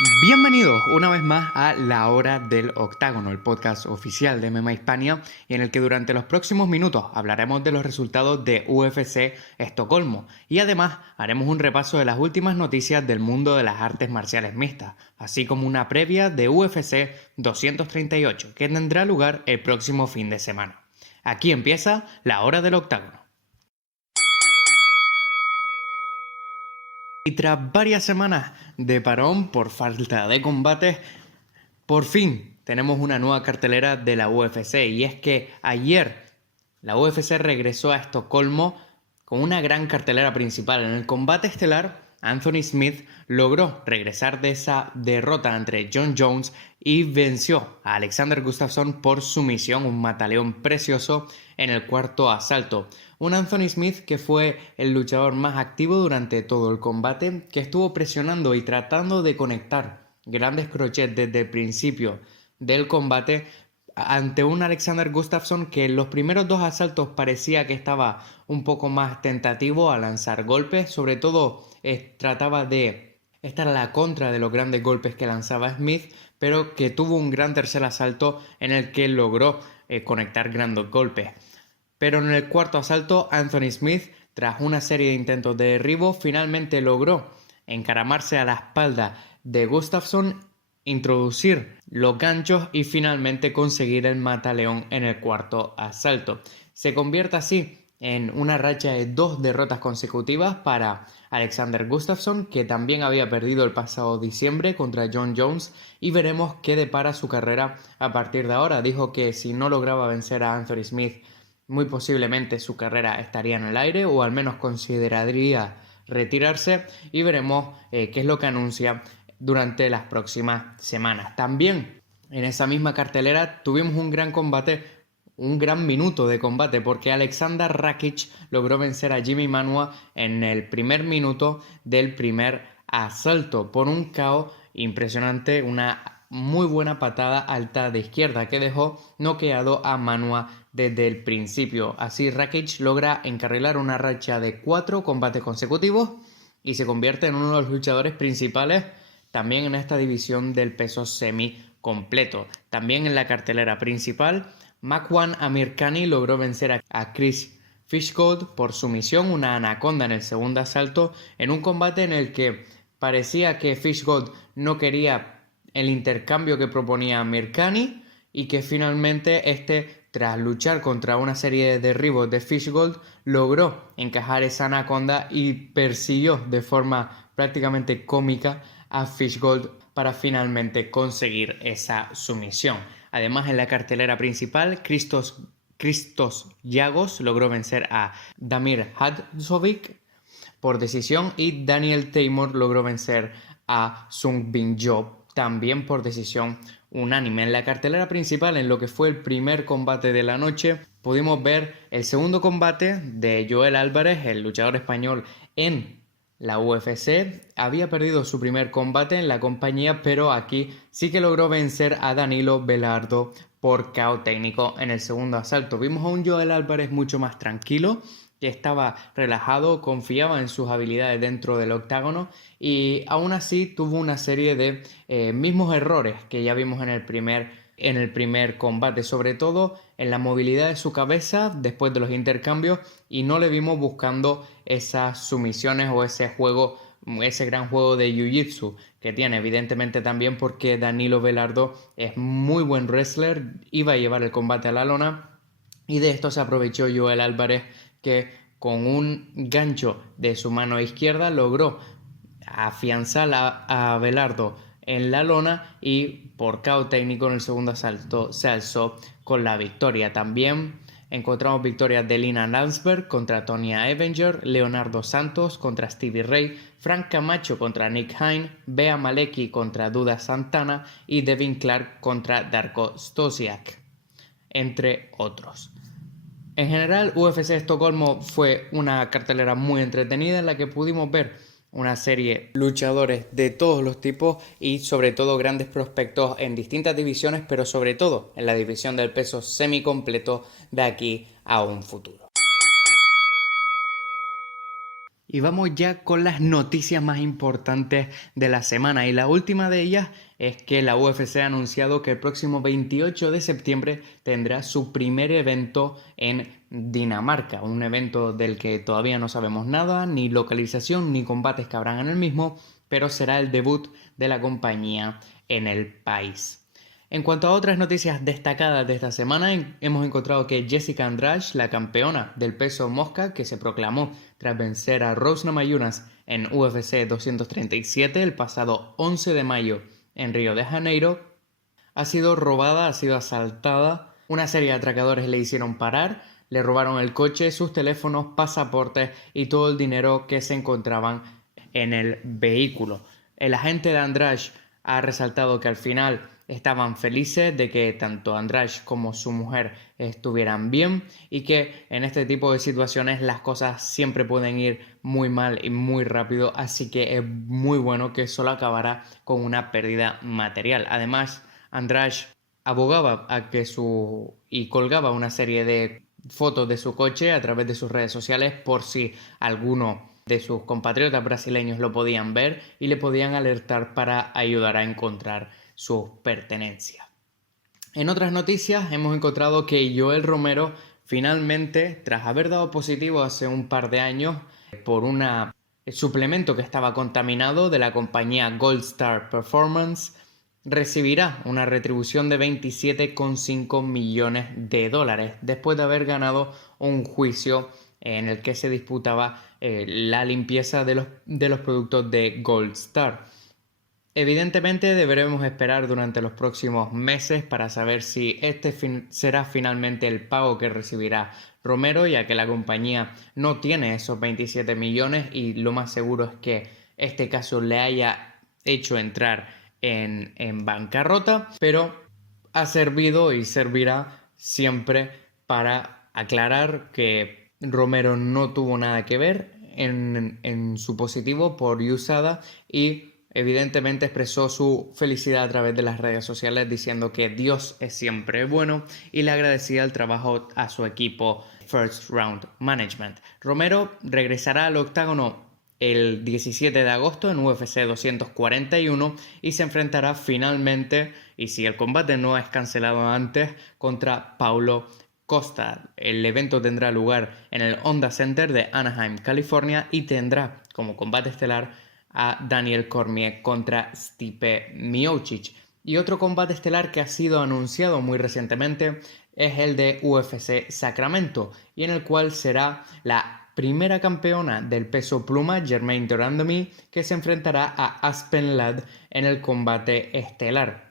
Bienvenidos una vez más a La Hora del Octágono, el podcast oficial de MMA Hispania, en el que durante los próximos minutos hablaremos de los resultados de UFC Estocolmo y además haremos un repaso de las últimas noticias del mundo de las artes marciales mixtas, así como una previa de UFC 238 que tendrá lugar el próximo fin de semana. Aquí empieza La Hora del Octágono. Y tras varias semanas de parón por falta de combates, por fin tenemos una nueva cartelera de la UFC y es que ayer la UFC regresó a Estocolmo con una gran cartelera principal. En el combate estelar, Anthony Smith logró regresar de esa derrota entre Jon Jones y venció a Alexander Gustafsson por sumisión, un mataleón precioso en el cuarto asalto. Un Anthony Smith que fue el luchador más activo durante todo el combate, que estuvo presionando y tratando de conectar grandes crochets desde el principio del combate ante un Alexander Gustafsson que en los primeros dos asaltos parecía que estaba un poco más tentativo a lanzar golpes, sobre todo trataba de estar a la contra de los grandes golpes que lanzaba Smith, pero que tuvo un gran tercer asalto en el que logró conectar grandes golpes. Pero en el cuarto asalto, Anthony Smith, tras una serie de intentos de derribo, finalmente logró encaramarse a la espalda de Gustafsson, introducir los ganchos y finalmente conseguir el mataleón en el cuarto asalto. Se convierte así en una racha de 2 derrotas consecutivas para Alexander Gustafsson, que también había perdido el pasado diciembre contra Jon Jones, y veremos qué depara su carrera a partir de ahora. Dijo que si no lograba vencer a Anthony Smith, muy posiblemente su carrera estaría en el aire o al menos consideraría retirarse, y veremos qué es lo que anuncia durante las próximas semanas. También en esa misma cartelera tuvimos un gran combate, un gran minuto de combate, porque Alexander Rakic logró vencer a Jimi Manuwa en el primer minuto del primer asalto por un KO impresionante, una muy buena patada alta de izquierda que dejó noqueado a Manuwa desde el principio. Así Rakic logra encarrilar una racha de 4 combates consecutivos y se convierte en uno de los luchadores principales también en esta división del peso semi completo. También en la cartelera principal, Makwan Amirkhani logró vencer a Chris Fishgold por sumisión, una anaconda en el segundo asalto, en un combate en el que parecía que Fishgold no quería el intercambio que proponía Amirkhani y que finalmente tras luchar contra una serie de derribos de Fishgold, logró encajar esa anaconda y persiguió de forma prácticamente cómica a Fishgold para finalmente conseguir esa sumisión. Además, en la cartelera principal, Christos Giagos logró vencer a Damir Hadzovic por decisión y Daniel Teymur logró vencer a Sung Bin Jo también por decisión unánime. En la cartelera principal, en lo que fue el primer combate de la noche, pudimos ver el segundo combate de Joel Álvarez, el luchador español en la UFC. Había perdido su primer combate en la compañía, pero aquí sí que logró vencer a Danilo Belardo por KO técnico en el segundo asalto. Vimos a un Joel Álvarez mucho más tranquilo, que estaba relajado, confiaba en sus habilidades dentro del octágono y aún así tuvo una serie de mismos errores que ya vimos en el primer combate, sobre todo en la movilidad de su cabeza después de los intercambios, y no le vimos buscando esas sumisiones o ese juego, ese gran juego de Jiu-Jitsu que tiene, evidentemente también porque Danilo Belardo es muy buen wrestler, iba a llevar el combate a la lona y de esto se aprovechó Joel Álvarez, que con un gancho de su mano izquierda logró afianzar a Belardo en la lona y por KO técnico en el segundo asalto se alzó con la victoria. También encontramos victorias de Lina Landsberg contra Tonya Avenger, Leonardo Santos contra Stevie Ray, Frank Camacho contra Nick Hein, Bea Malecki contra Duda Santana y Devin Clark contra Darko Stosiak, entre otros. En general, UFC Estocolmo fue una cartelera muy entretenida en la que pudimos ver una serie de luchadores de todos los tipos y sobre todo grandes prospectos en distintas divisiones, pero sobre todo en la división del peso semicompleto de aquí a un futuro. Y vamos ya con las noticias más importantes de la semana. Y la última de ellas es que la UFC ha anunciado que el próximo 28 de septiembre tendrá su primer evento en Dinamarca. Un evento del que todavía no sabemos nada, ni localización, ni combates que habrán en el mismo, pero será el debut de la compañía en el país. En cuanto a otras noticias destacadas de esta semana, hemos encontrado que Jessica Andrade, la campeona del peso mosca que se proclamó tras vencer a Rose Namajunas en UFC 237 el pasado 11 de mayo en Río de Janeiro, ha sido robada, ha sido asaltada. Una serie de atracadores le hicieron parar, le robaron el coche, sus teléfonos, pasaportes y todo el dinero que se encontraban en el vehículo. El agente de Andrade ha resaltado que al final estaban felices de que tanto Andrade como su mujer estuvieran bien y que en este tipo de situaciones las cosas siempre pueden ir muy mal y muy rápido, así que es muy bueno que solo acabara con una pérdida material. Además, Andrade abogaba a que y colgaba una serie de fotos de su coche a través de sus redes sociales por si alguno de sus compatriotas brasileños lo podían ver y le podían alertar para ayudar a encontrar sus pertenencias. En otras noticias hemos encontrado que Yoel Romero finalmente, tras haber dado positivo hace un par de años por un suplemento que estaba contaminado de la compañía Gold Star Performance, recibirá una retribución de 27,5 millones de dólares después de haber ganado un juicio en el que se disputaba la limpieza de los productos de Gold Star. Evidentemente deberemos esperar durante los próximos meses para saber si este será finalmente el pago que recibirá Romero, ya que la compañía no tiene esos 27 millones y lo más seguro es que este caso le haya hecho entrar en bancarrota, pero ha servido y servirá siempre para aclarar que Romero no tuvo nada que ver en su positivo por USADA y evidentemente expresó su felicidad a través de las redes sociales diciendo que Dios es siempre bueno y le agradecía el trabajo a su equipo First Round Management. Romero regresará al octágono el 17 de agosto en UFC 241 y se enfrentará finalmente, y si el combate no es cancelado antes, contra Paulo Costa. El evento tendrá lugar en el Honda Center de Anaheim, California y tendrá como combate estelar a Daniel Cormier contra Stipe Miocic. Y otro combate estelar que ha sido anunciado muy recientemente es el de UFC Sacramento y en el cual será la primera campeona del peso pluma, Germaine de Randamie, que se enfrentará a Aspen Ladd en el combate estelar.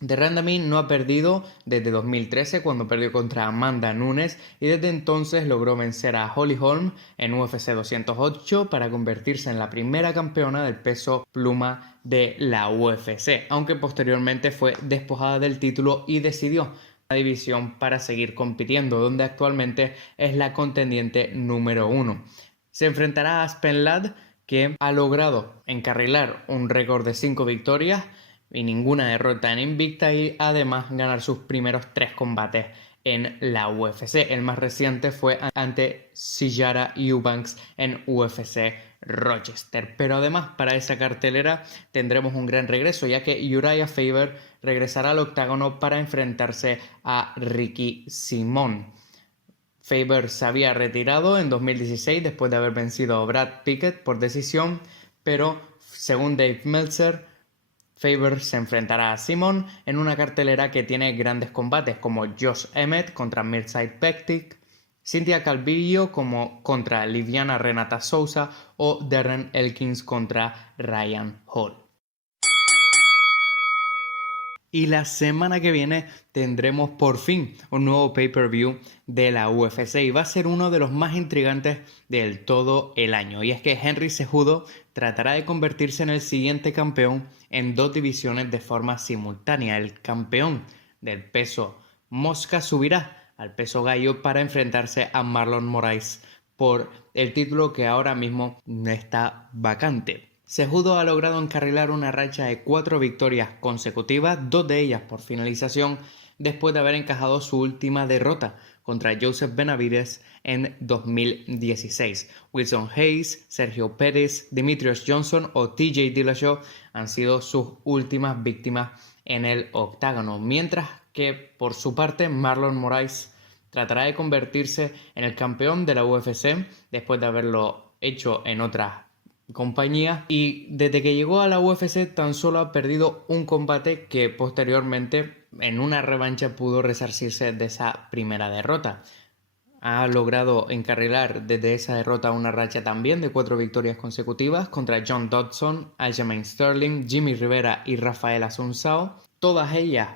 De Randamie no ha perdido desde 2013 cuando perdió contra Amanda Nunes y desde entonces logró vencer a Holly Holm en UFC 208 para convertirse en la primera campeona del peso pluma de la UFC, aunque posteriormente fue despojada del título y decidió la división para seguir compitiendo, donde actualmente es la contendiente número 1. Se enfrentará a Aspen Ladd, que ha logrado encarrilar un récord de 5 victorias y ninguna derrota en invicta y además ganar sus primeros 3 combates en la UFC. El más reciente fue ante Sijara Eubanks en UFC Rochester. Pero además para esa cartelera tendremos un gran regreso, ya que Uriah Faber regresará al octágono para enfrentarse a Ricky Simón. Faber se había retirado en 2016 después de haber vencido a Brad Pickett por decisión, pero según Dave Meltzer, Faber se enfrentará a Simon en una cartelera que tiene grandes combates como Josh Emmett contra Mirsad Bektic, Cynthia Calvillo contra Liviana Renata Souza o Darren Elkins contra Ryan Hall. Y la semana que viene tendremos por fin un nuevo pay-per-view de la UFC y va a ser uno de los más intrigantes del todo el año. Y es que Henry Cejudo tratará de convertirse en el siguiente campeón en 2 divisiones de forma simultánea. El campeón del peso mosca subirá al peso gallo para enfrentarse a Marlon Moraes por el título que ahora mismo está vacante. Cejudo ha logrado encarrilar una racha de 4 victorias consecutivas, 2 de ellas por finalización, después de haber encajado su última derrota contra Joseph Benavidez en 2016. Wilson Hayes, Sergio Pérez, Demetrious Johnson o TJ Dillashaw han sido sus últimas víctimas en el octágono, mientras que por su parte Marlon Moraes tratará de convertirse en el campeón de la UFC después de haberlo hecho en otras compañías, y desde que llegó a la UFC tan solo ha perdido un combate que posteriormente en una revancha pudo resarcirse de esa primera derrota. Ha logrado encarrilar desde esa derrota una racha también de 4 victorias consecutivas contra John Dodson, Aljamain Sterling, Jimmy Rivera y Rafael Assunção. Todas ellas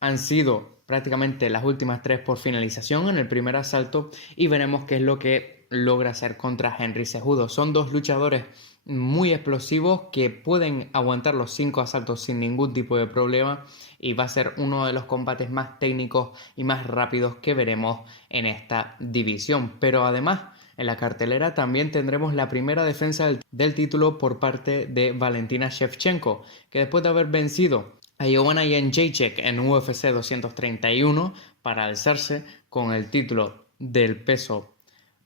han sido prácticamente las últimas 3 por finalización en el primer asalto, y veremos qué es lo que logra hacer contra Henry Cejudo. Son dos luchadores muy explosivos que pueden aguantar los 5 asaltos sin ningún tipo de problema, y va a ser uno de los combates más técnicos y más rápidos que veremos en esta división. Pero además, en la cartelera también tendremos la primera defensa del título por parte de Valentina Shevchenko, que después de haber vencido a Joanna Jędrzejczyk en UFC 231 para alzarse con el título del peso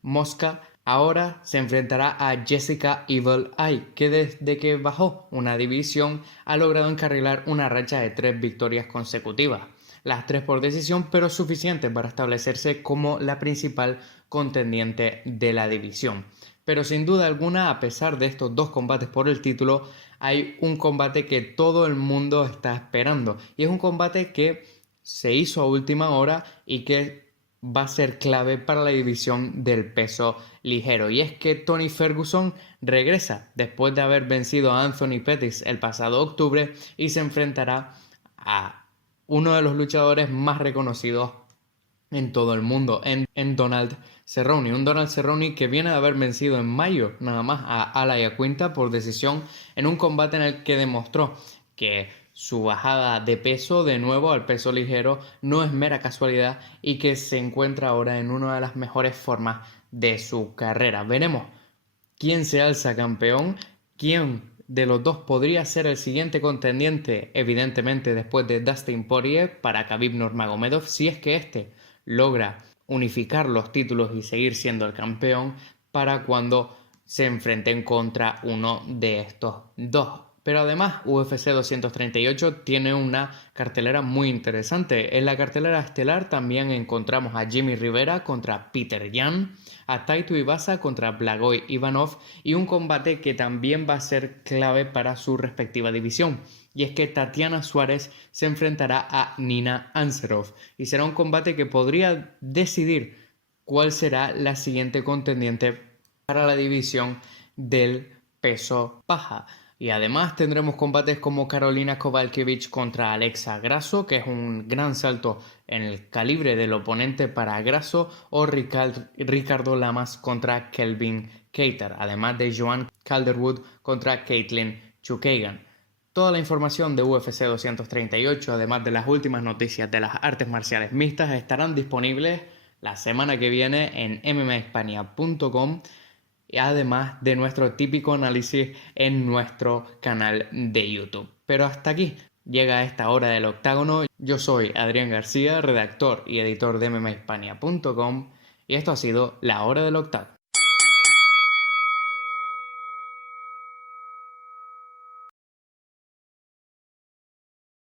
mosca, ahora se enfrentará a Jessica Evil Eye, que desde que bajó una división ha logrado encarrilar una racha de 3 victorias consecutivas. Las 3 por decisión, pero suficientes para establecerse como la principal contendiente de la división. Pero sin duda alguna, a pesar de estos 2 combates por el título, hay un combate que todo el mundo está esperando. Y es un combate que se hizo a última hora y que va a ser clave para la división del peso ligero. Y es que Tony Ferguson regresa después de haber vencido a Anthony Pettis el pasado octubre y se enfrentará a uno de los luchadores más reconocidos en todo el mundo, en Donald Cerrone. Un Donald Cerrone que viene de haber vencido en mayo nada más a Al Iaquinta por decisión en un combate en el que demostró que su bajada de peso de nuevo al peso ligero no es mera casualidad y que se encuentra ahora en una de las mejores formas de su carrera. Veremos quién se alza campeón, quién de los dos podría ser el siguiente contendiente, evidentemente después de Dustin Poirier, para Khabib Nurmagomedov, si es que este logra unificar los títulos y seguir siendo el campeón para cuando se enfrenten contra uno de estos dos. Pero además UFC 238 tiene una cartelera muy interesante. En la cartelera estelar también encontramos a Jimmy Rivera contra Peter Yan, a Taito Ibasa contra Blagoy Ivanov, y un combate que también va a ser clave para su respectiva división. Y es que Tatiana Suárez se enfrentará a Nina Ansaroff, y será un combate que podría decidir cuál será la siguiente contendiente para la división del peso paja. Y además tendremos combates como Karolina Kowalkiewicz contra Alexa Grasso, que es un gran salto en el calibre del oponente para Grasso, o Ricardo Lamas contra Kelvin Kattar, además de Joan Calderwood contra Caitlin Chukagian. Toda la información de UFC 238, además de las últimas noticias de las artes marciales mixtas, estarán disponibles la semana que viene en mmahispania.com, además de nuestro típico análisis en nuestro canal de YouTube. Pero hasta aquí llega esta hora del octágono. Yo soy Adrián García, redactor y editor de mmahispania.com, y esto ha sido La Hora del Octágono.